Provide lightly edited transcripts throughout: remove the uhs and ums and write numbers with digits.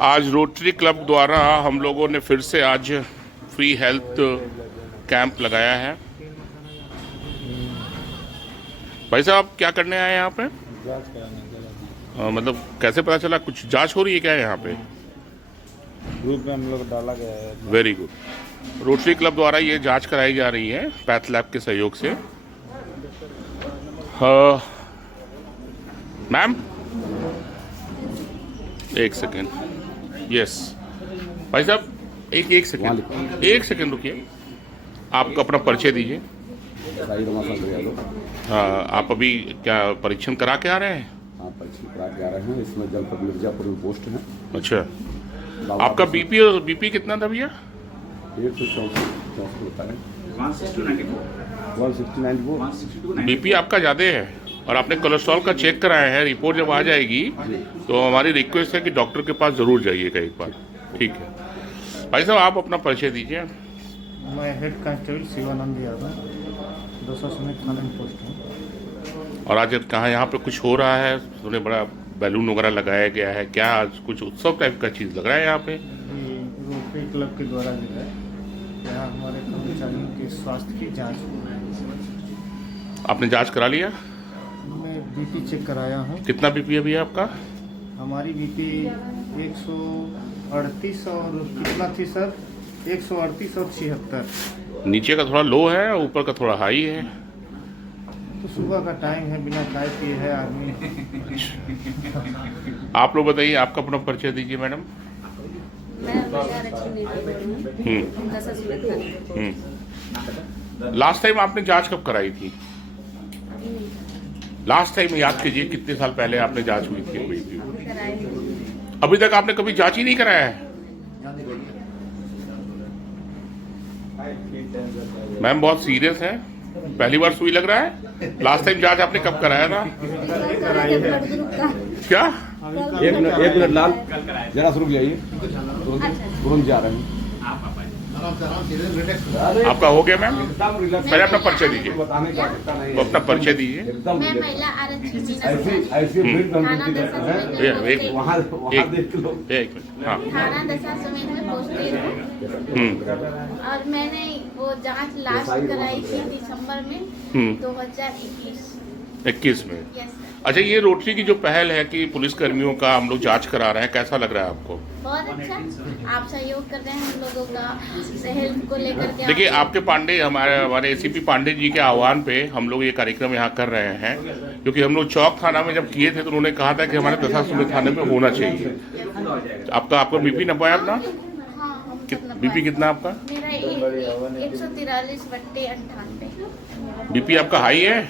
आज rotary club द्वारा हम लोगों ने फिर से आज फ्री हेल्थ कैंप लगाया है। भाई साहब क्या करने आए हैं यहाँ पे? जांच कराने मतलब कैसे पता चला? कुछ जांच हो रही है क्या यहाँ पे? ग्रुप में हम लोग डाला गया है। Very good. रोटरी क्लब द्वारा ये जांच कराई जा रही है पैथ लैब के सहयोग से। मैम एक सेकेंड। यस भाई साहब एक सेकेंड रुकिए। आप अपना परिचय दीजिए। हाँ, आप अभी क्या परीक्षण करा के आ रहे हैं? हाँ, परीक्षण करा के आ रहे हैं। इसमें जनपद मिर्जापुर में पोस्ट है। अच्छा, आपका बीपी कितना था भैया? 164 होता है। 169 बीपी आपका ज़्यादा है और आपने कोलेस्ट्रॉल का चेक कराया है। रिपोर्ट जब आ जाएगी तो हमारी रिक्वेस्ट है कि डॉक्टर के पास ज़रूर जाइएगा एक बार। ठीक है भाई साहब, आप अपना परिचय दीजिए। मैं हेड कांस्टेबल शिवानंद यादव 200 समेत थाना में पोस्ट हूँ। और आज कहाँ यहाँ पे कुछ हो रहा है? सुने बड़ा बैलून वगैरह लगाया गया है। क्या आज कुछ उत्सव टाइप का चीज़ लग रहा है यहाँ पे? रोटरी क्लब के द्वारा जो है यहाँ हमारे कर्मचारियों के स्वास्थ्य की जांच हो रही है। आपने जांच करा लिया? मैं बीपी चेक कराया हूँ। कितना बीपी है भैया आपका? हमारी बीपी 138 और कितना थी सर? 138 और 76। नीचे का थोड़ा लो है, ऊपर का थोड़ा हाई है। तो सुबह का टाइम है, बिना चाय पिए है आदमी। आप लोग बताइए, आपका अपना परिचय दीजिए मैडम। लास्ट टाइम आपने जांच कब कराई थी? लास्ट टाइम याद कीजिए, कितने साल पहले आपने जांच हुई थी? अभी तक आपने कभी जांच ही नहीं कराया है? मैम बहुत सीरियस है, पहली बार सुई लग रहा है। लास्ट टाइम जांच आपने कब कराया था? क्या? एक मिनट लाल, जरा रुक जाइए। तुरंत जा रहे हैं। आपका हो गया मैम? पहले अपना परिचय दीजिए। वो अपना परिचय दीजिए। एकदम एक मिनट। हाँ, थाना दशा समेत में पोस्टेड हूँ। और मैंने वो जांच लास्ट कराई थी दिसंबर में 2021 में। Yes sir. अच्छा, ये रोटरी की जो पहल है कि पुलिस कर्मियों का हम लोग जांच करा रहे हैं, कैसा लग रहा है आपको? बहुत अच्छा, आप सहयोग कर रहे हैं हम लोगों का हेल्थ को लेकर के। देखिए, आपके पांडे हमारे एसीपी पांडे जी के आह्वान पे हम लोग ये कार्यक्रम यहाँ कर रहे हैं, क्योंकि हम लोग चौक थाना में जब किए थे तो उन्होंने कहा था कि हमारे दशा थाने में होना चाहिए। आपका बीपी नब्बे है अपना? बीपी कितना आपका? मेरा 143/98। बीपी आपका हाई है?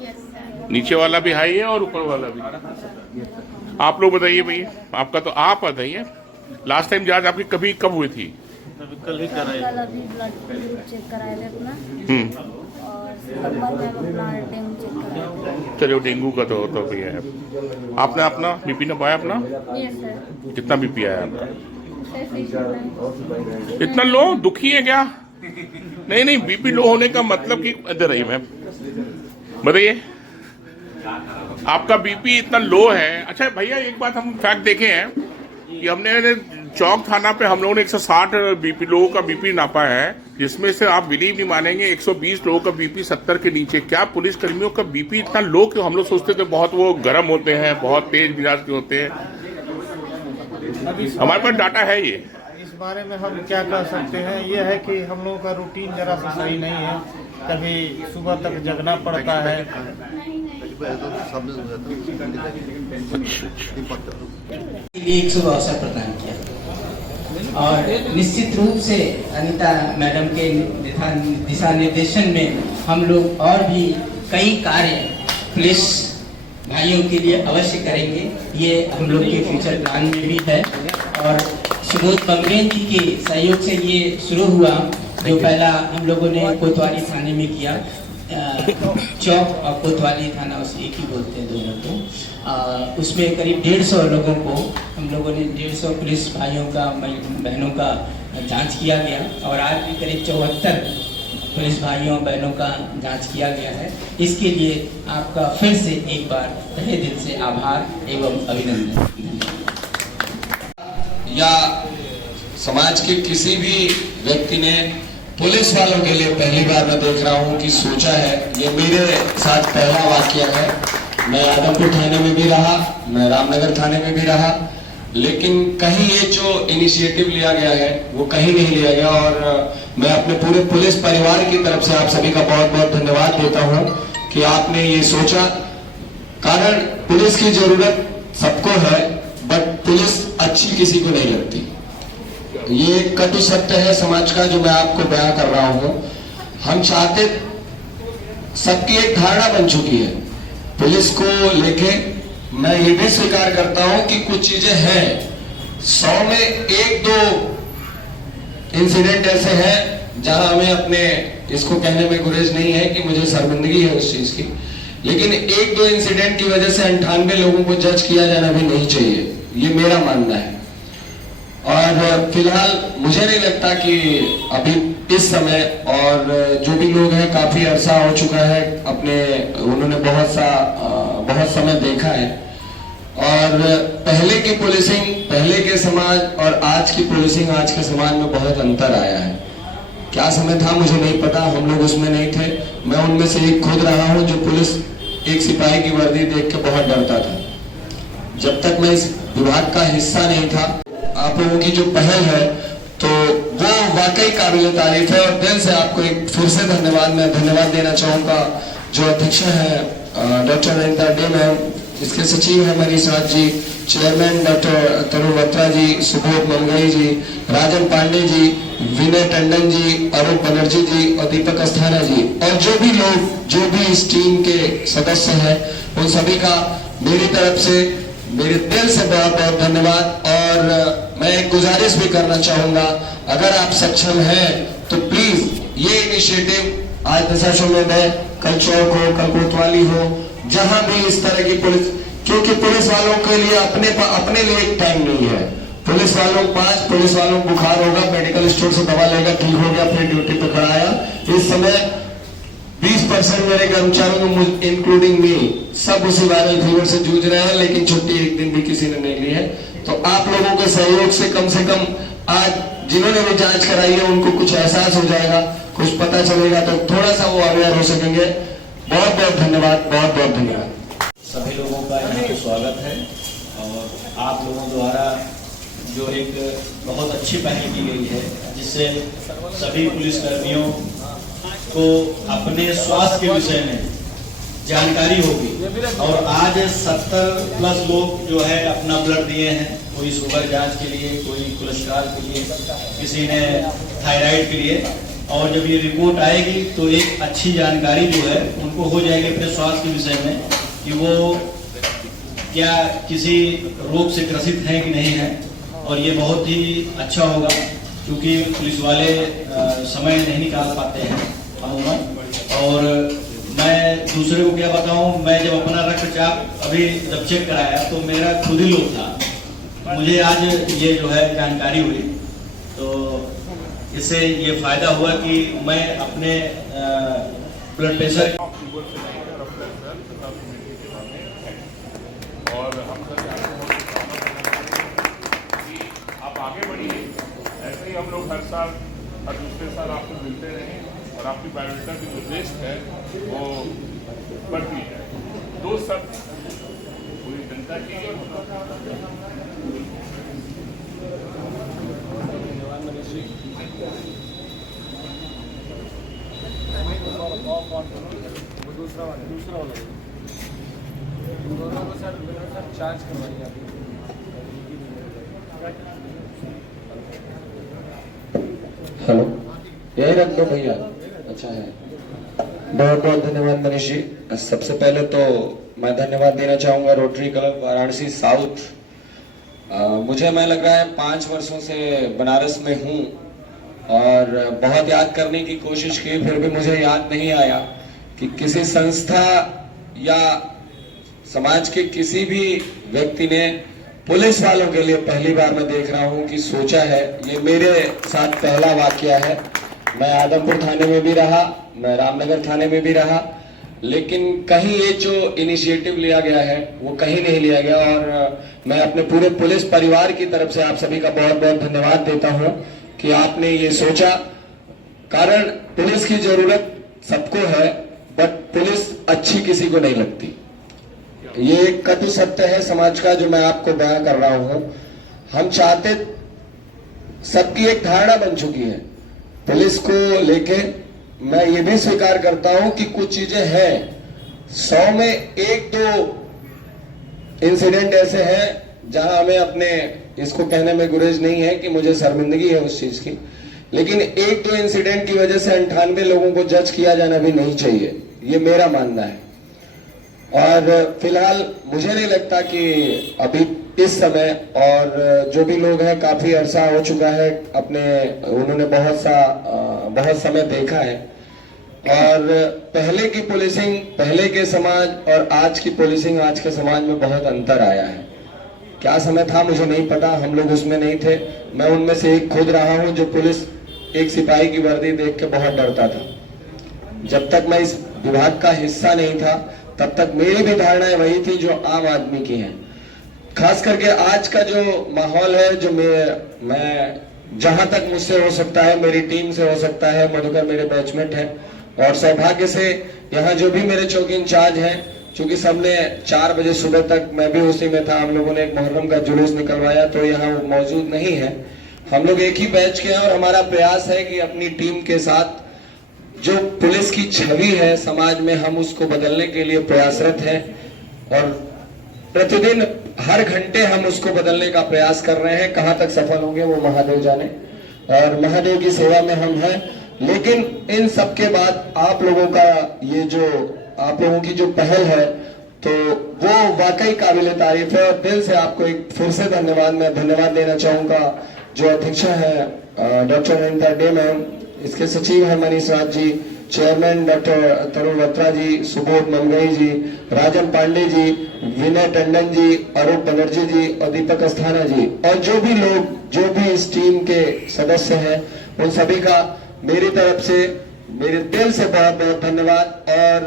Yes sir. नीचे वाला भी हाई है और ऊपर वाला भी? आप लोग बताइए भैया, आपका तो आप बताइए, लास्ट टाइम जांच आपकी कब हुई थी? कल ही कराई। कल अभी ब्लड चेक कराए थे अपना, और सितंबर में अपना डेंगू चेक कराया था। चलो, डेंगू का तो भैया है। आपने अपना बीपी नपाया अपना? Yes sir. कितना बीपी आया आपका? 169। इतना लो? दुखी है क्या? नहीं, बीपी लो होने का मतलब कि इधर रहिए मैम, बताइए आपका बीपी इतना लो है। अच्छा भैया, एक बात हम फैक्ट देखे हैं कि हमने चौक थाना पे हम लोगों ने 160 लोगों का बीपी नापा है, जिसमें से आप बिलीव नहीं मानेंगे 120 लोगों का बीपी 70 के नीचे। क्या पुलिस कर्मियों का बीपी इतना लो? क्यों? हम लोग सोचते थे बहुत वो गर्म होते हैं, बहुत तेज मिजाज के होते हैं। हमारे पास डाटा है ये। इस बारे में हम क्या कह सकते हैं, ये है कि हम लोगों का रूटीन जरा सा सही नहीं है। कभी सुबह तक जगना पड़ता है। 100 अवसर प्रदान किया और निश्चित रूप से अनीता मैडम के दिशा निर्देशन में हम लोग और भी कई कार्य पुलिस भाइयों के लिए अवश्य करेंगे। ये हम लोग के फ्यूचर प्लान में भी है। और सुबोध बमरेन जी के सहयोग से ये शुरू हुआ, जो पहला हम लोगों ने कोतवाली थाने में किया। चौक और कोतवाली थाना उसे एक ही बोलते हैं दोनों को। उसमें करीब 150 लोगों को हम लोगों ने 150 पुलिस भाइयों का बहनों का जांच किया गया। और आज भी करीब 74 पुलिस भाइयों बहनों का जांच किया गया है। इसके लिए आपका फिर से एक बार तहे दिल से आभार एवं अभिनंदन। या समाज के किसी भी व्यक्ति ने पुलिस वालों के लिए पहली बार मैं देख रहा हूं कि सोचा है। ये मेरे साथ पहला वाकया है। मैं आदमपुर थाने में भी रहा, मैं रामनगर थाने में भी रहा, लेकिन कहीं ये जो इनिशिएटिव लिया गया है वो कहीं नहीं लिया गया। और मैं अपने पूरे पुलिस परिवार की तरफ से आप सभी का बहुत बहुत धन्यवाद देता हूं कि आपने ये सोचा। कारण पुलिस की जरूरत सबको है, बट पुलिस अच्छी किसी को नहीं लगती। ये कटु सत्य है समाज का जो मैं आपको बयां कर रहा हूं। हम चाहते, सबकी एक धारणा बन चुकी है पुलिस को लेके। मैं ये भी स्वीकार करता हूं कि कुछ चीजें हैं, 100 में 1-2 इंसिडेंट ऐसे हैं जहां हमें अपने इसको कहने में गुरेज नहीं है कि मुझे शर्मिंदगी है उस चीज की, लेकिन 1-2 इंसिडेंट की वजह से 98 लोगों को जज किया जाना भी नहीं चाहिए, ये मेरा मानना है। और फिलहाल मुझे नहीं लगता कि अभी इस समय, और जो भी लोग हैं काफी अरसा हो चुका है अपने, उन्होंने बहुत समय देखा है। और पहले की पुलिसिंग, पहले के समाज और आज की पुलिसिंग, आज के समाज में बहुत अंतर आया है। क्या समय था मुझे नहीं पता, हम लोग उसमें नहीं थे। मैं उनमें से एक खुद रहा हूं जो पुलिस एक सिपाही की वर्दी देख के बहुत डरता था। जब तक मैं इस विभाग का हिस्सा नहीं था, आप लोगों की जो पहल है तो वो वाकई काबिल तारीफ है। और दिल से आपको एक फिर से मैं धन्यवाद देना चाहूंगा। जो अध्यक्ष है डॉक्टर अनिता डे मैम, इसके सचिव है मनीष राज जी, चेयरमैन डॉक्टर तरुण बत्रा जी, सुबोध मंगई जी, राजन पांडे जी, विनय टंडन जी, अरूप बनर्जी जी और दीपक अस्थाना जी, और जो भी लोग, जो भी इस टीम के सदस्य हैं, उन सभी का मेरी तरफ से, मेरे दिल से बहुत बहुत धन्यवाद। और मैं एक गुजारिश भी करना चाहूंगा, अगर आप सक्षम हैं तो प्लीज ये इनिशिएटिव आज दशाश्वमेध है, कल चौक हो, कल कोतवाली हो, जहां भी इस तरह की पुलिस, क्योंकि पुलिस वालों के लिए अपने लिए एक टाइम नहीं है। पुलिस वालों को बुखार होगा, मेडिकल स्टोर से दवा लेगा, ठीक हो गया, अपनी ड्यूटी पे खड़ा आया। इस समय 20% मेरे कर्मचारियों, इंक्लूडिंग मी, सब उसी वायरल फीवर से जूझ रहे हैं, लेकिन छुट्टी एक दिन भी किसी ने नहीं ली है। तो आप लोगों के सहयोग से कम आज जिन्होंने भी जांच कराई है उनको कुछ एहसास हो जाएगा, कुछ पता चलेगा, तो थोड़ा सा वो अवेयर हो सकेंगे। बहुत बहुत धन्यवाद, बहुत बहुत धन्यवाद। सभी लोगों का यहाँ पे स्वागत है। और आप लोगों द्वारा जो एक बहुत अच्छी पहल की गई है, जिससे सभी पुलिसकर्मियों को अपने स्वास्थ्य के विषय में जानकारी होगी। और आज 70+ लोग जो है अपना ब्लड दिए हैं, कोई शुगर जांच के लिए, कोई कोलेस्ट्रॉल के लिए, किसी ने थायराइड के लिए। और जब ये रिपोर्ट आएगी तो एक अच्छी जानकारी जो है उनको हो जाएगी अपने स्वास्थ्य के विषय में, कि वो क्या किसी रोग से ग्रसित हैं कि नहीं है। और ये बहुत ही अच्छा होगा, क्योंकि पुलिस वाले समय नहीं निकाल पाते हैं अमूमन। और मैं दूसरे को क्या बताऊं, मैं जब अपना रक्तचाप अभी जब चेक कराया तो मेरा खुद ही लो था। मुझे आज ये जो है जानकारी हुई, तो इससे ये फायदा हुआ कि मैं अपने ब्लड प्रेशर और हम आप आगे बढ़िए। ऐसे ही हम लोग हर साल, हर दूसरे साल आपको मिलते रहें और आपकी बायोडाटा की जो लिस्ट है वो बढ़ती है। दो सब पूरी जनता की चार्ज करवाइए अभी। हेलो, यही रख दो भैया, अच्छा है। बहुत बहुत धन्यवाद मनीष जी। सबसे पहले तो मैं धन्यवाद देना चाहूंगा रोटरी क्लब वाराणसी साउथ। मुझे मैं लग रहा है 5 वर्षों से बनारस में हूँ और बहुत याद करने की कोशिश की, फिर भी मुझे याद नहीं आया कि किसी संस्था या समाज के किसी भी व्यक्ति ने पुलिस वालों के लिए पहली बार मैं देख रहा हूं कि सोचा है। ये मेरे साथ पहला वाकया है। मैं आदमपुर थाने में भी रहा, मैं रामनगर थाने में भी रहा, लेकिन कहीं ये जो इनिशिएटिव लिया गया है वो कहीं नहीं लिया गया। और मैं अपने पूरे पुलिस परिवार की तरफ से आप सभी का बहुत बहुत धन्यवाद देता हूं कि आपने ये सोचा। कारण पुलिस की जरूरत सबको है, बट पुलिस अच्छी किसी को नहीं लगती। ये एक कटु सत्य है समाज का जो मैं आपको बयां कर रहा हूं। हम चाहते, सबकी एक धारणा बन चुकी है पुलिस को लेके। मैं ये भी स्वीकार करता हूं कि कुछ चीजें हैं, 100 में 1-2 इंसिडेंट ऐसे हैं जहां हमें अपने इसको कहने में गुरेज नहीं है कि मुझे शर्मिंदगी है उस चीज की। लेकिन 1-2 इंसिडेंट की वजह से 98 लोगों को जज किया जाना भी नहीं चाहिए, ये मेरा मानना है। और फिलहाल मुझे नहीं लगता कि अभी इस समय, और जो भी लोग हैं काफी अरसा हो चुका है अपने, उन्होंने बहुत समय देखा है। और पहले की पुलिसिंग, पहले के समाज और आज की पुलिसिंग, आज के समाज में बहुत अंतर आया है। क्या समय था मुझे नहीं पता, हम लोग उसमें नहीं थे। मैं उनमें से एक खुद रहा हूं जो पुलिस एक सिपाही की वर्दी देख के बहुत डरता था। जब तक मैं इस विभाग का हिस्सा नहीं था तब तक मेरी भी धारणाएं वही थी जो आम आदमी की हैं। खास करके आज का जो माहौल है, जो मैं जहां तक मुझसे हो सकता है, मेरी टीम से हो सकता है, मधुकर मेरे बैचमेट है, और सौभाग्य से यहाँ जो भी मेरे चौकी इंचार्ज हैं, चूंकि सबने 4 बजे सुबह तक, मैं भी उसी में था, हम लोगों ने एक मुहर्रम का जुलूस निकलवाया, तो यहाँ मौजूद नहीं है। हम लोग एक ही बैच के हैं और हमारा प्रयास है कि अपनी टीम के साथ जो पुलिस की छवि है समाज में, हम उसको बदलने के लिए प्रयासरत हैं। और प्रतिदिन हर घंटे हम उसको बदलने का प्रयास कर रहे हैं। कहां तक सफल होंगे वो महादेव जाने, और महादेव की सेवा में हम हैं। लेकिन इन सब के बाद आप लोगों का ये जो, आप लोगों की जो पहल है, तो वो वाकई काबिल तारीफ है। और दिल से आपको एक फिर से धन्यवाद देना चाहूंगा। जो अध्यक्षा है डॉक्टर अनिता डे मैम, इसके सचिव है मनीष राज जी, चेयरमैन डॉक्टर तरुण बत्रा जी, सुबोध ममगई जी, राजन पांडे जी, विनय टंडन जी, अरूप बनर्जी जी और दीपक अस्थाना जी, और जो भी लोग, जो भी इस टीम के सदस्य हैं, उन सभी का मेरी तरफ से, मेरे दिल से बहुत बहुत धन्यवाद। और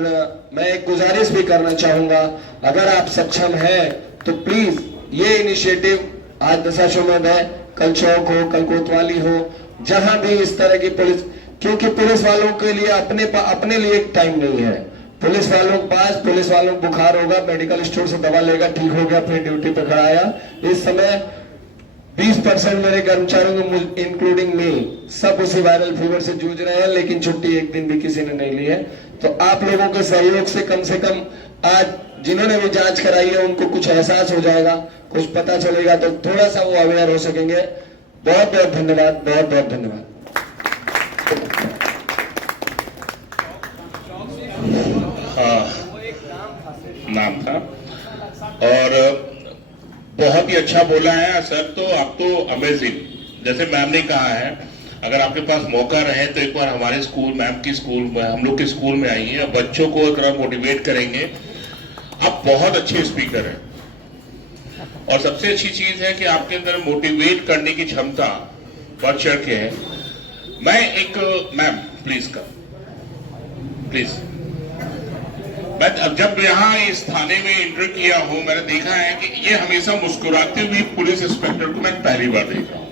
मैं एक गुजारिश भी करना चाहूंगा, अगर आप सक्षम हैं तो प्लीज ये इनिशिएटिव, आज दशाश्वमेध है, कल चौक हो, कल कोतवाली हो, जहां भी इस तरह की पुलिस, क्योंकि पुलिस वालों के लिए अपने लिए टाइम नहीं है। पुलिस वालों के पास, पुलिस वालों को बुखार होगा, मेडिकल स्टोर से दवा लेगा, ठीक हो गया, फिर ड्यूटी पे खड़ा आया। इस समय 20% मेरे कर्मचारियों को, इंक्लूडिंग मी, सब उसी वायरल फीवर से जूझ रहे हैं, लेकिन छुट्टी एक दिन भी किसी ने नहीं ली है। तो आप लोगों के सहयोग से कम आज जिन्होंने भी जांच कराई है उनको कुछ एहसास हो जाएगा, कुछ पता चलेगा, तो थोड़ा सा वो अवेयर हो सकेंगे। बहुत बहुत धन्यवाद, बहुत बहुत धन्यवाद। नाम था और बहुत ही अच्छा बोला है सर। तो आप तो अमेजिंग, जैसे मैम ने कहा है, अगर आपके पास मौका रहे तो एक बार हमारे स्कूल, मैम की स्कूल में, हम लोग के स्कूल में आइए, बच्चों को एक तरह मोटिवेट करेंगे। आप बहुत अच्छे स्पीकर हैं और सबसे अच्छी चीज है कि आपके अंदर मोटिवेट करने की क्षमता बढ़ चढ़ के है। मैं एक, मैम प्लीज मैं जब यहाँ इस थाने में एंटर किया हूं, मैंने देखा है कि ये हमेशा मुस्कुराती हुई पुलिस इंस्पेक्टर को मैं पहली बार देखा हूं।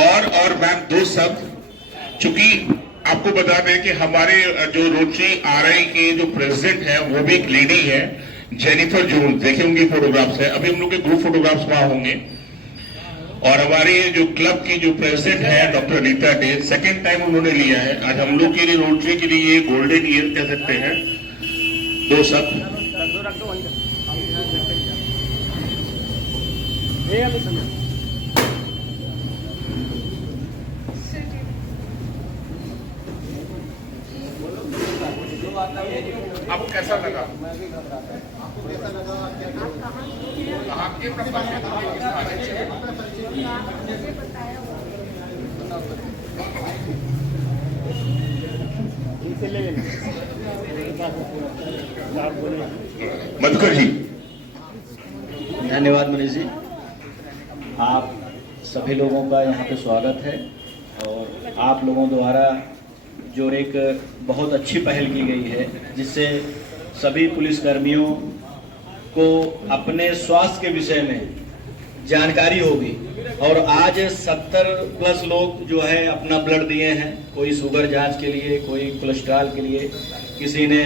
और मैम 2 शब्द, चूंकि आपको बता दें कि हमारे जो रोटरी आरआई के जो प्रेसिडेंट है वो भी एक लेडी है, जेनिफर जोन्स, देखे होंगे फोटोग्राफ्स है, अभी हम लोग के ग्रुप फोटोग्राफ्स वहां होंगे। और हमारे जो क्लब की जो प्रेसिडेंट है doctor Anita day, 2nd time उन्होंने लिया है। आज हम लोग के लिए, रोटरी के लिए ये गोल्डन ईयर कह सकते हैं। 2 शब्द। आपको कैसा लगा? आपके मधुकर जी। धन्यवाद मनीष जी, आप सभी लोगों का यहाँ पे स्वागत है। और आप लोगों द्वारा जो एक बहुत अच्छी पहल की गई है, जिससे सभी पुलिसकर्मियों को अपने स्वास्थ्य के विषय में जानकारी होगी। और आज 70 प्लस लोग जो है अपना ब्लड दिए हैं, कोई शुगर जांच के लिए, कोई कोलेस्ट्रॉल के लिए, किसी ने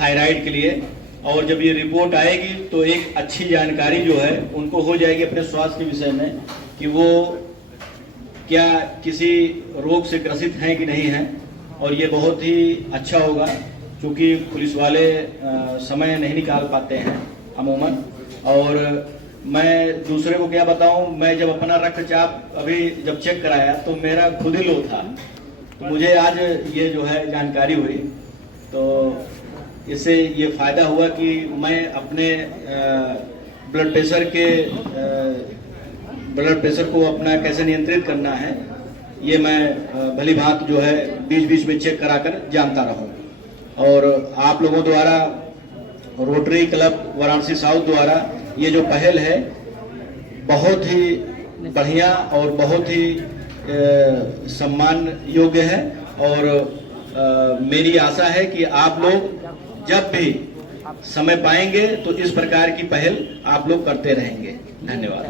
थायराइड के लिए। और जब ये रिपोर्ट आएगी तो एक अच्छी जानकारी जो है उनको हो जाएगी अपने स्वास्थ्य के विषय में कि वो क्या किसी रोग से ग्रसित हैं कि नहीं हैं। और ये बहुत ही अच्छा होगा, क्योंकि पुलिस वाले समय नहीं निकाल पाते हैं अमूमन। और मैं दूसरे को क्या बताऊं, मैं जब अपना रक्तचाप अभी जब चेक कराया तो मेरा खुद ही लो था, तो मुझे आज ये जो है जानकारी हुई, तो इससे ये फायदा हुआ कि मैं अपने ब्लड प्रेशर को अपना कैसे नियंत्रित करना है, ये मैं भली भांति जो है बीच बीच में चेक कराकर जानता रहूं। और आप लोगों द्वारा, रोटरी क्लब वाराणसी साउथ द्वारा ये जो पहल है बहुत ही बढ़िया और बहुत ही सम्मान योग्य है। और मेरी आशा है कि आप लोग जब भी समय पाएंगे तो इस प्रकार की पहल आप लोग करते रहेंगे। धन्यवाद।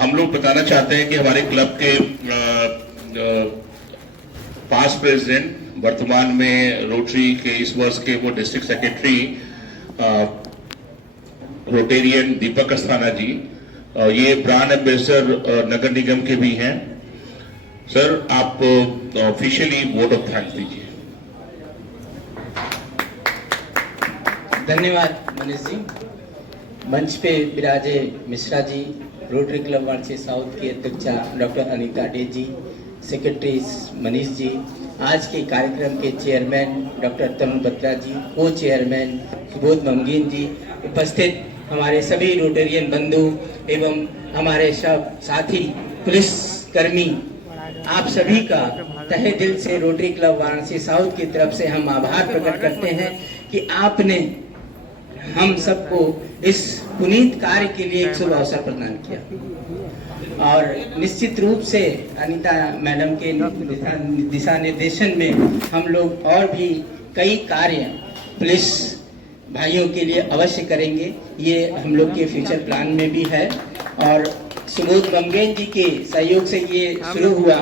हम लोग बताना चाहते हैं कि हमारे क्लब के पास्ट प्रेसिडेंट, वर्तमान में रोटरी के इस वर्ष के वो डिस्ट्रिक्ट सेक्रेटरी रोटेरियन दीपक अस्थाना जी, ये ब्रांड एम्बेसडर नगर निगम के भी हैं। सर, आप ऑफिशियली वोट ऑफ थैंक्स दीजिए। धन्यवाद मनीष जी। मंच पे विराजे Mishra ji, rotary club Varanasi south की अध्यक्षा डॉक्टर अनीता डे जी, सेक्रेटरी मनीष जी, आज के कार्यक्रम के चेयरमैन डॉक्टर तरुण बत्रा जी, को चेयरमैन सुबोध ममगीन जी, उपस्थित हमारे सभी रोटेरियन बंधु एवं हमारे सब साथी पुलिस कर्मी, आप सभी का तहे दिल से रोटरी क्लब वाराणसी साउथ की तरफ से हम आभार प्रकट करते हैं कि आपने हम सबको इस पुनीत कार्य के लिए एक शुभ अवसर प्रदान किया। और निश्चित रूप से अनीता मैडम के दिशा निर्देशन में हम लोग और भी कई कार्य पुलिस भाइयों के लिए अवश्य करेंगे। ये हम लोग के फ्यूचर प्लान में भी है। और सुबोध ममगेन जी के सहयोग से ये शुरू हुआ,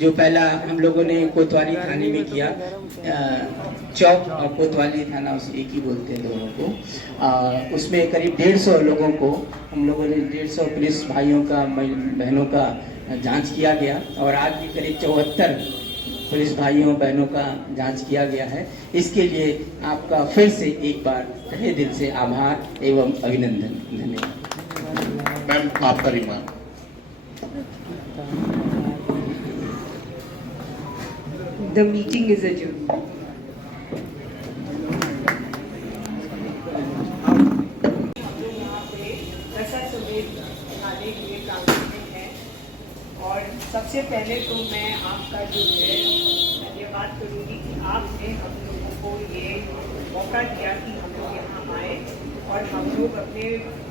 जो पहला हम लोगों ने कोतवाली थाने में किया, चौक और कोतवाली थाना एक ही बोलते हैं दोनों को। उसमें करीब 150 लोगों को हम लोगों ने 150 पुलिस भाइयों का बहनों का जांच किया गया। और आज भी करीब 74 पुलिस भाइयों बहनों का जांच किया गया है। इसके लिए आपका फिर से एक बार तहे दिल से आभार एवं अभिनंदन। धन्यवाद। मैम, आपका remark. The meeting is adjourned. और सबसे पहले तो मैं आपका जो है धन्यवाद करूँगी कि आपने हम लोगों को ये मौका दिया कि हम लोग यहाँ आए और हम लोग अपने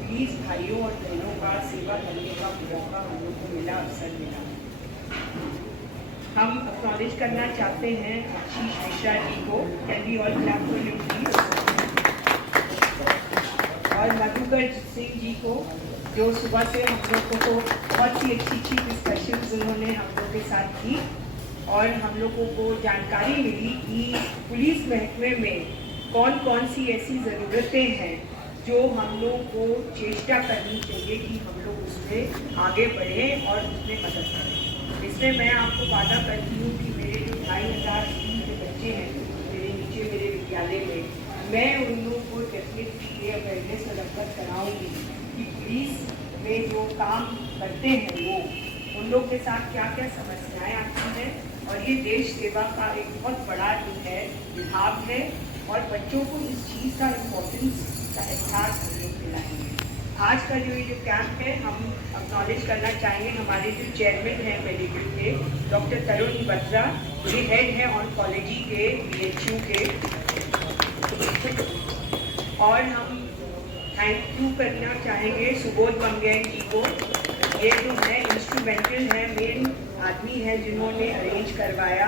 पुलिस भाइयों और बहनों का सेवा करने का मौका हम लोग को मिला, अवसर मिला। हम एक्नॉलेज करना चाहते हैं आशीष मिश्रा जी को, can we all clap for him please, और मधुकर सिंह जी को, जो सुबह से हम लोगों को बहुत सी अच्छी डिस्कशंस उन्होंने हम लोग के साथ की और हम लोगों को जानकारी मिली कि पुलिस महकमे में कौन कौन सी ऐसी ज़रूरतें हैं जो हम लोग को चेष्टा करनी चाहिए कि हम लोग उसमें आगे बढ़ें और उसमें मदद करें। इसमें मैं आपको वादा करती हूँ कि मेरे जो 2500 स्कूल के बच्चे हैं मेरे नीचे मेरे विद्यालय में, मैं उन लोगों को डेफिनेटली ये अवेयरनेस अवगत कराऊँगी कि पुलिस में जो काम करते हैं वो उन लोग के साथ क्या क्या समस्याएं आती हैं। और ये देश सेवा का एक बहुत बड़ा जो है विभाग है और बच्चों को इस चीज़ का इम्पोर्टेंस का एहसास हम लोग दिलाएंगे। आज का जो ये कैंप है हम एक्नॉलेज करना चाहेंगे हमारे जो चेयरमैन हैं मेडिकल के डॉक्टर तरुण बत्रा, ये हेड है ऑन्कोलॉजी के BHU के, और हम थैंक यू करना चाहेंगे सुबोध मंगेन जी को। ये जो है इंस्ट्रूमेंटल है, मेन आदमी है जिन्होंने अरेंज करवाया।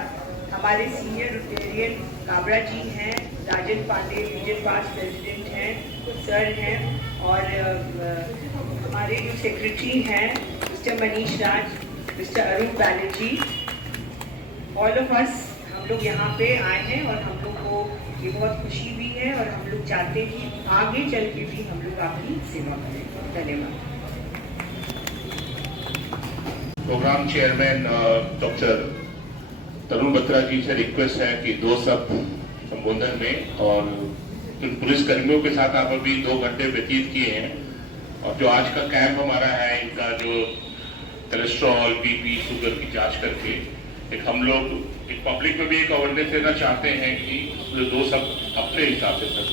हमारे सीनियर रोटेरियन काबरा जी हैं, राजन पांडे रीजन 5 प्रेसिडेंट हैं, सर हैं, और हमारे जो सेक्रेटरी हैं mister Manish Raj, mister Arun Banerjee, all of us हम लोग यहाँ पे आए हैं और हम लोग को ये बहुत खुशी भी है और हम लोग चाहते हैं कि आगे चल के भी हम लोग आपकी सेवा करें। धन्यवाद। प्रोग्राम चेयरमैन डॉक्टर तरुण बत्रा जी से रिक्वेस्ट है कि 2 शब्द संबोधन में, और पुलिस कर्मियों के साथ आप अभी 2 घंटे व्यतीत किए हैं, और जो आज का कैंप हमारा है इनका जो कोलेस्ट्रॉल, बीपी, शुगर की जांच करके एक हम लोग एक पब्लिक में भी एक अवेयरनेस देना चाहते हैं कि 2 शब्द अपने हिसाब से सर।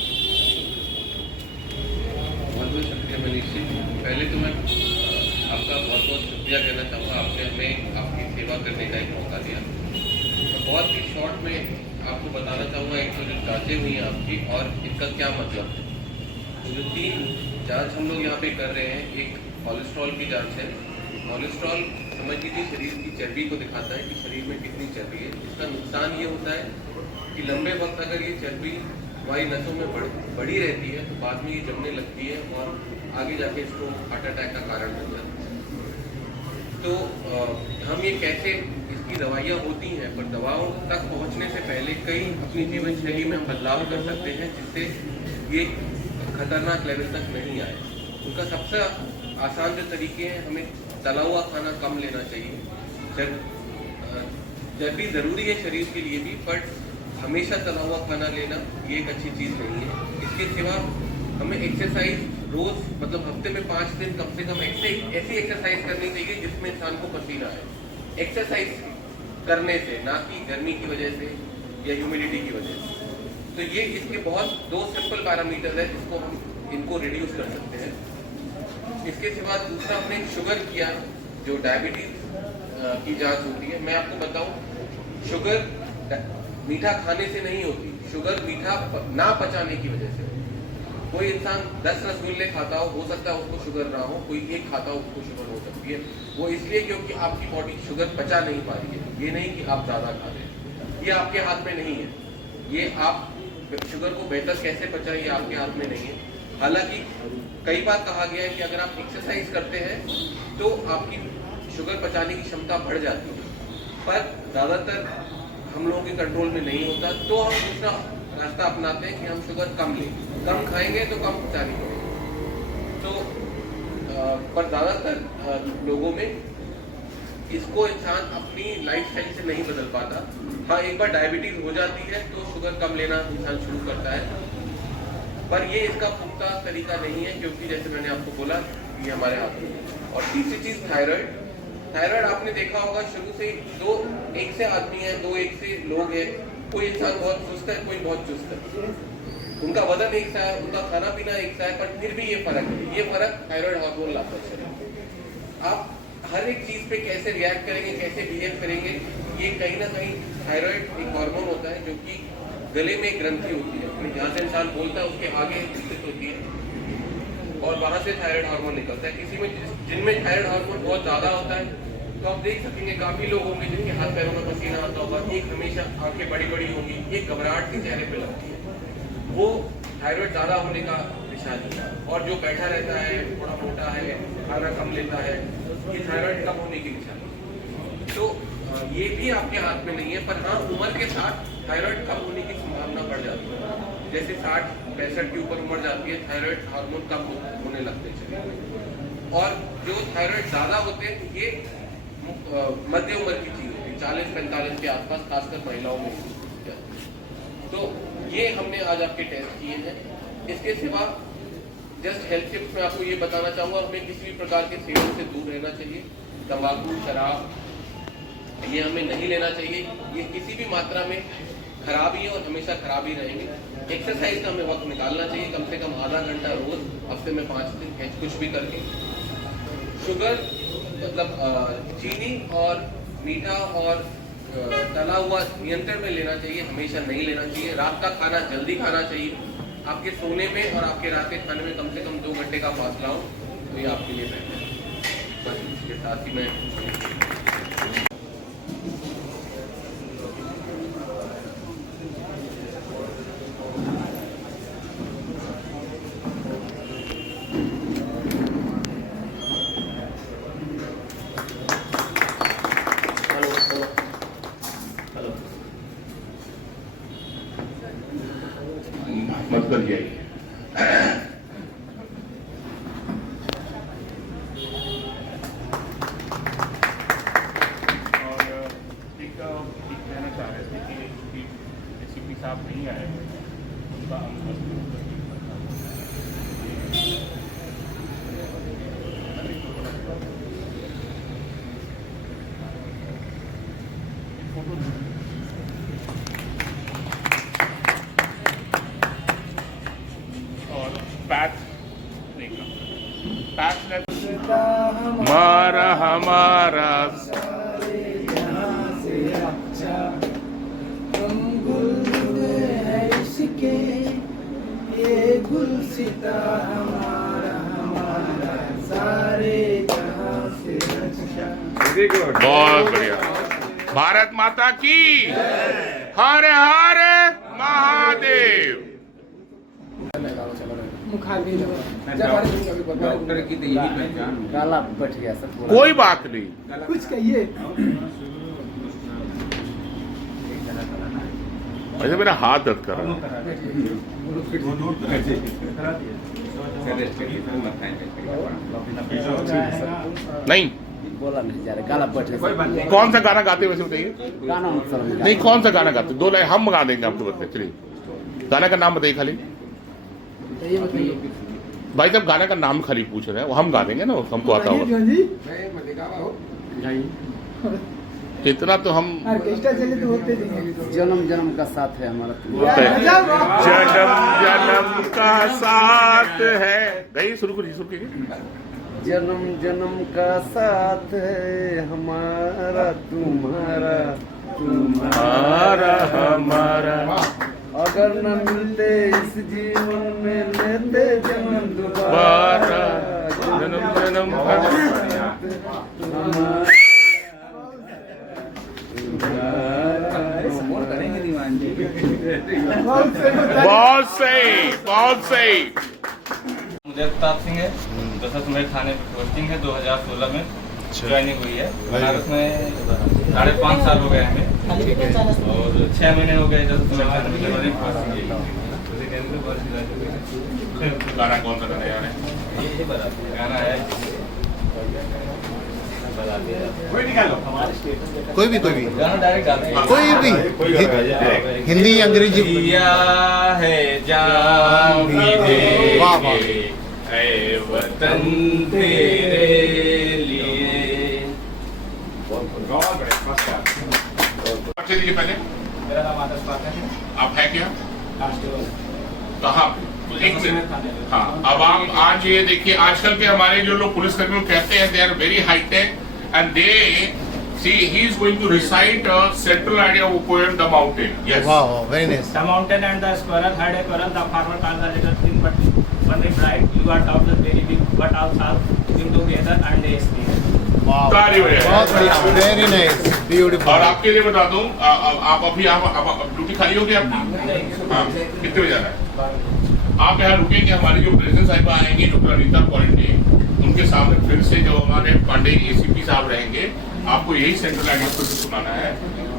बहुत बहुत शुक्रिया मनीष जी। पहले तो मैं आपका बहुत बहुत शुक्रिया कहना चाहूँगा, आपने हमें आपकी सेवा करने का एक मौका दिया। तो बहुत ही शॉर्ट में आपको बताना चाहूँगा एक तो जो जाँचें हुई हैं आपकी और इसका क्या मतलब है। तो जो 3 जाँच हम लोग यहाँ पे कर रहे हैं, एक कोलेस्ट्रॉल की जाँच है। कोलेस्ट्रॉल समझ लीजिए शरीर की चर्बी को दिखाता है कि शरीर में कितनी चर्बी है। इसका नुकसान ये होता है कि लंबे वक्त अगर ये चर्बी हमारी नसों में बढ़ी रहती है तो बाद में ये जमने लगती है और आगे जाके इसको हार्ट अटैक का कारण बन जाता है। तो हम ये कैसे, इसकी दवाइयाँ होती हैं पर दवाओं तक पहुँचने से पहले कई अपनी जीवन शैली में हम बदलाव कर सकते हैं जिससे ये खतरनाक लेवल तक नहीं आए। उनका सबसे आसान जो तरीके हैं, हमें तला हुआ खाना कम लेना चाहिए। चर्बी ज़रूरी है शरीर के लिए भी, बट हमेशा तला हुआ खाना लेना ये एक अच्छी चीज़ नहीं है। इसके सिवा हमें एक्सरसाइज रोज़, मतलब हफ्ते में 5 दिन कम से कम ऐसी एक्सरसाइज करनी चाहिए जिसमें इंसान को पसीना आए। एक्सरसाइज करने से, ना कि गर्मी की वजह से या ह्यूमिडिटी की वजह से। तो ये इसके बहुत 2 सिंपल पैरामीटर है जिसको हम इनको रिड्यूस कर सकते हैं। इसके सिवा दूसरा हमने शुगर किया, जो डायबिटीज की जांच होती है। मैं आपको बताऊं, शुगर मीठा खाने से नहीं होती, शुगर मीठा ना पचाने की वजह से। कोई इंसान 10 रसगुल्ले खाता हो सकता है उसको शुगर ना हो, कोई 1 खाता हो उसको शुगर हो सकती है। वो इसलिए क्योंकि आपकी बॉडी शुगर पचा नहीं पा रही है। ये नहीं कि आप ज़्यादा खा रहे हैं, ये आपके हाथ में नहीं है। ये आप शुगर को बेहतर कैसे पचाएं, ये आपके हाथ में नहीं है। हालांकि कई बार कहा गया है कि अगर आप एक्सरसाइज करते हैं तो आपकी शुगर पचाने की क्षमता बढ़ जाती है, पर ज़्यादातर हम लोगों के कंट्रोल में नहीं होता। तो हम दूसरा रास्ता अपनाते हैं कि हम शुगर कम लें, कम खाएंगे तो कम पचानी पड़ेगी। तो पर ज़्यादातर लोगों में इसको इंसान अपनी लाइफस्टाइल से नहीं बदल पाता। हाँ, एक बार डायबिटीज हो जाती है तो शुगर कम लेना इंसान शुरू करता है, पर ये इसका पुख्ता तरीका नहीं है, क्योंकि जैसे मैंने आपको बोला ये हमारे हाथ में है। और तीसरी चीज़ थायराइड। थायराइड आपने देखा होगा शुरू से 2 एक से आदमी है, 2 एक से लोग हैं। कोई इंसान बहुत सुस्त है, कोई बहुत चुस्त है, उनका वजन एक सा है, उनका खाना पीना एक सा है, पर फिर भी ये फर्क है। ये फर्क थायराइड हार्मोन लाता है शरीर। आप हर एक चीज़ पे कैसे रिएक्ट करेंगे, कैसे बिहेव करेंगे, ये कहीं ना कहीं थायराइड एक हार्मोन होता है जो कि गले में एक ग्रंथि होती है, जहाँ से इंसान बोलता है उसके आगे स्थित होती है और वहाँ से थायराइड हार्मोन निकलता है। किसी में जिनमें थायराइड हार्मोन बहुत ज़्यादा होता है तो आप देख सकेंगे काफ़ी लोग होंगे जिनके हाथ पैरों में पसीना आता होगा, एक हमेशा आंखें बड़ी बड़ी होंगी, एक घबराहट के चेहरे पे लगती है, वो थायराइड ज़्यादा होने का निशानी है। और जो बैठा रहता है, थोड़ा मोटा है, खाना कम लेता है, ये थायराइड कम होने की निशानी। तो ये भी आपके हाथ में नहीं है, पर हाँ उम्र के साथ थायराइड कम होने की संभावना बढ़ जाती है। जैसे 60-65 की ऊपर उम्र जाती है, थायराइड हार्मोन कम होने लगते हैं शरीर में। और जो थायराइड ज़्यादा होते हैं ये मध्य उम्र की चीज़ होती है, 40-45 के आसपास, खासकर महिलाओं में। तो ये हमने आज आपके टेस्ट किए हैं। इसके सिवा जस्ट हेल्थ टिप्स में आपको ये बताना चाहूँगा, हमें किसी भी प्रकार के सेवन से दूर रहना चाहिए। तंबाकू, शराब ये हमें नहीं लेना चाहिए, ये किसी भी मात्रा में खराब ही है और हमेशा खराब ही रहेंगे। एक्सरसाइज का हमें वक्त निकालना चाहिए, कम से कम आधा घंटा रोज, हफ्ते में 5 दिन कुछ भी करके। शुगर मतलब चीनी और मीठा और तला हुआ नियंत्रण में लेना चाहिए, हमेशा नहीं लेना चाहिए। रात का खाना जल्दी खाना चाहिए, आपके सोने में और आपके रात के खाने में कम से कम 2 घंटे का फासला हो तो ये आपके लिए बेहतर है। बस इसके साथ ही मैं मत कर जाइए। और एक कहना चाह रहे थे कि एसीपी साहब नहीं आए उनका और पैथ मारा हमारा बहुत बढ़िया। भारत माता की हर हर महादेव। काला बैठ गया सब कोई बात नहीं, कुछ कहिए। वैसे मेरा हाथ दर्द कर रहा है। नहीं बोला नहीं जा रहा, काला बैठ गया। कौन सा गाना गाते वैसे बताइए? गाना मतलब नहीं, कौन सा गाना गाते? 2 लाइन हम गा देंगे आपको। बताइए, चलिए गाना का नाम बताइए खाली। भाई साहब गाना का नाम खाली पूछ रहे हैं, वो हम गा देंगे ना, हमको आता होगा। इतना तो हम जन्म जन्म का साथ है हमारा। जन्म जन्म का साथ है। गई शुरू करिए। जन्म जन्म का साथ है हमारा तुम्हारा तुम्हारा हमारा। अगर न मिलते इस जीवन में लेते जन्म दोबारा। जन्म जन्म का बहुत सही, बहुत सही। मुझे प्रताप सिंह है, दशरथ मेरे थाने पे पोस्टिंग है। 2016 में ज्वाइनिंग हुई है। बनारस में 5.5 साल हो गए हमें और 6 महीने हो गए जब गाना कौन सा गाना है? गाना है कोई भी गाना डायरेक्ट गाते हैं। कोई भी हिंदी अंग्रेजी दिया है जान भी देंगे ऐ वतन तेरे लिए। अच्छे दीजिए पहले। मेरा नाम आदर्श पाठक है। आप है क्या? कहाँ पे? एक मिनट। हाँ, अब आप आज ये देखिए, आजकल के हमारे जो लोग पुलिसकर्मी कहते हैं, they are very high tech and they see he is going to recite a central idea of a poem, The Mountain. Yes. Wow, very nice. The mountain and the squirrel had a quarrel. The farmer called the little thing, but one day bright. You are doubtless very big, but all solved came together and they speak. Wow. ताली बजाइए। बहुत बढ़िया, very nice, beautiful. और आपके लिए बता दूं, आप अभी आप ड्यूटी खाली होगी आपकी? हाँ, कितने बजे जाना है? आप यहाँ रुकेंगे, हमारी जो प्रेसिडेंट साहिबा आएंगी डॉक्टर अनीता पांडे, उनके सामने फिर से जो हमारे पांडे एसीपी साहब रहेंगे, आपको यही सेंट्रल आइडिया को सुनाना है।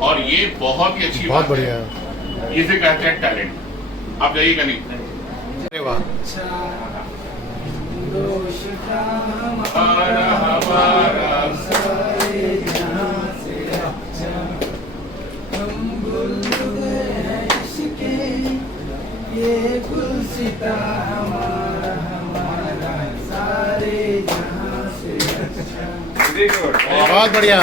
और ये बहुत ही अच्छी बहुत बात बढ़िया है। इसे कहते हैं टैलेंट। आप जाइएगा नहीं? अरे वाह। ये गुलसिता हमारा हमारा सारे जहां से अच्छा। बहुत बढ़िया।